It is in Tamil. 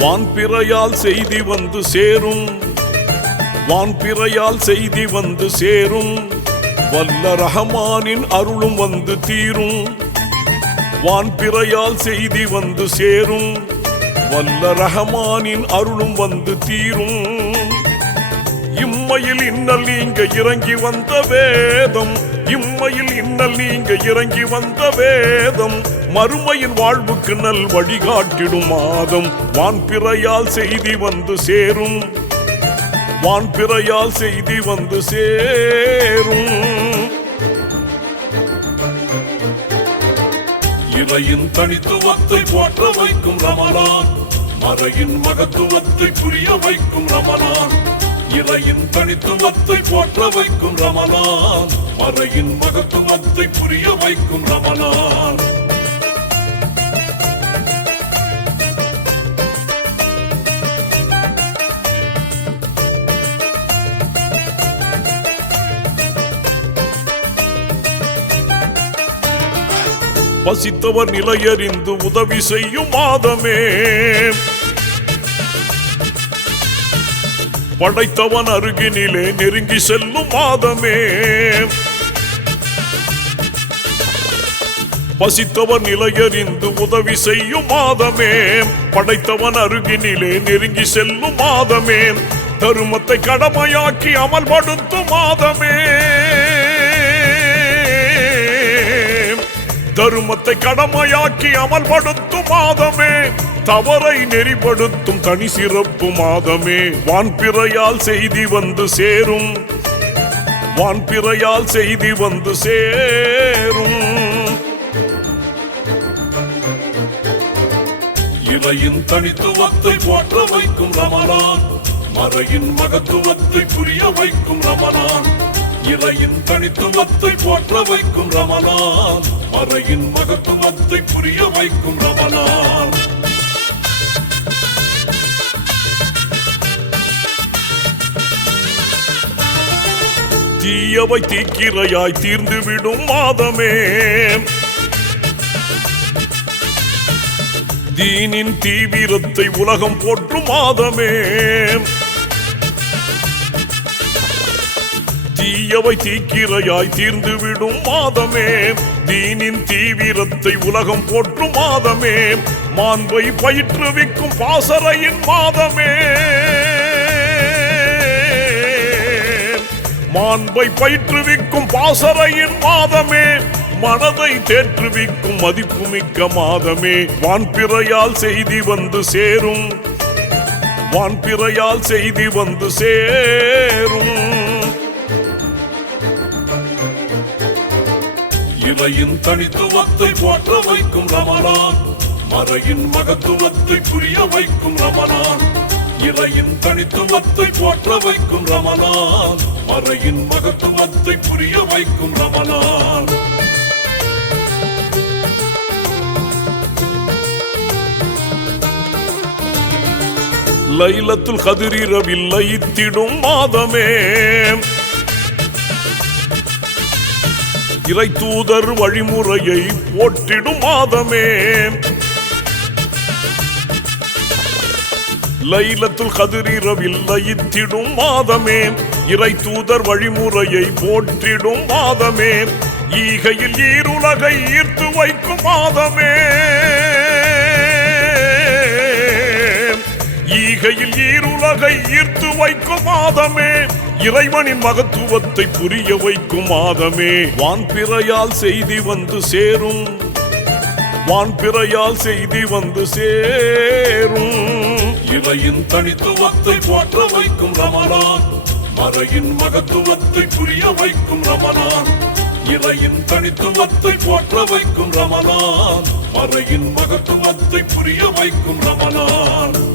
வான்பிறையால் செய்தி வந்து சேரும். வான்பிறையால் செய்தி வந்து சேரும். வல்ல ரஹமானின் அருளும் வந்து தீரும். வான்பிறையால் செய்தி வந்து சேரும். வல்ல ரஹமானின் அருளும் வந்து தீரும். இம்மையில் இன்னல் நீங்க இறங்கி வந்த வேதம். இம்மையில் இன்னல் நீங்க இறங்கி வந்த வேதம். மறுமையின் வாழ்வுக்கு நல் வழிகாட்டிடும் மாதம். வான்பிறையால் செய்தி வந்து சேரும். வான்பிறையால் செய்தி வந்து சேரும். இறையின் தனித்துவத்தை போற்ற வைக்கும் ரமணான். மறையின் மகத்துவத்தை புரிய வைக்கும் ரமணான். இறையின் தனித்துவத்தை போற்ற வைக்கும் ரமணான். மறையின் மகத்துவத்தை புரிய வைக்கும் ரமணான். பசித்தவர் நிலையறிந்து உதவி செய்யும் மாதமே. படைத்தவன் அருகினிலே நெருங்கி செல்லும் மாதமே. பசித்தவன் நிலையறிந்து உதவி செய்யும் மாதமே. படைத்தவன் அருகினிலே நெருங்கி செல்லும் மாதமே. தருமத்தை கடமையாக்கி அமல்படுத்தும் மாதமே. தருமத்தை கடமையாக்கி அமல்படுத்தும் மாதமே. தவறை நெறிப்படுத்தும் தனி சிறப்பு மாதமே. வான்பிறையால் செய்தி வந்து சேரும். வான்பிறையால் செய்தி வந்து சேரும். இறையின் தனித்துவத்தை போற்ற வைக்கும் ரமணான். மறையின் மகத்துவத்தை புரிய வைக்கும் ரமணான். இறையின் தனித்துவத்தை போற்ற வைக்கும் ரமணான். மறையின் மகத்துவத்தை புரிய வைக்கும் ரமலான் தீயவை தீக்கிரையாய் தீர்ந்து விடும் மாதமே. தீனின் தீவிரத்தை உலகம் போற்றும் மாதமே. தீயவை தீக்கிரையாய் தீர்ந்து விடும் மாதமே. தீனின் தீவிரத்தை உலகம் போற்றும் மாதமே. மாண்பை பயிற்றுவிக்கும் பாசறையின் மாதமே. மாண்பை பயிற்றுவிக்கும் பாசறையின் மாதமே. மனதை தேற்றுவிக்கும் மதிப்புமிக்க மாதமே. வான்பிறையால் செய்தி வந்து சேரும். வான்பிறையால் செய்தி வந்து சேரும். இவையின் தனித்துவத்தை போற்ற வைக்கும் ரமணான். மறையின் மகத்துவத்தை புரிய வைக்கும் ரமணான். இறையின் தனித்துவத்தை போற்ற வைக்கும் ரமணான். மறையின் மகத்துவத்தை புரிய வைக்கும் ரமணான். லைலத்துல் கதிரீரவில்லை திடும் மாதமே. இறை தூதர் வழிமுறையை போற்றிடும் மாதமே. லைலத்துல் கதிரிரவில் லயித்திடும் மாதமே. இறை தூதர் வழிமுறையை போற்றிடும் மாதமே. ஈகையில் ஈருலகை ஈர்த்து வைக்கும் மாதமே. ஈகையில் ஈருலகை ஈர்த்து வைக்கும் மாதமே. இறைவனின் மகத்துவத்தை புரிய வைக்கும் மாதமே. வான்பிறையால் செய்தி வந்து சேரும். வான்பிறையால் செய்தி வந்து சேரும். இவையின் தனித்துவத்தை போற்ற வைக்கும் ரமணான். மறையின் மகத்துவத்தை புரிய வைக்கும் ரமணான். இறையின் தனித்துவத்தை போற்ற வைக்கும் ரமணான். மறையின் மகத்துவத்தை புரிய வைக்கும் ரமணான்.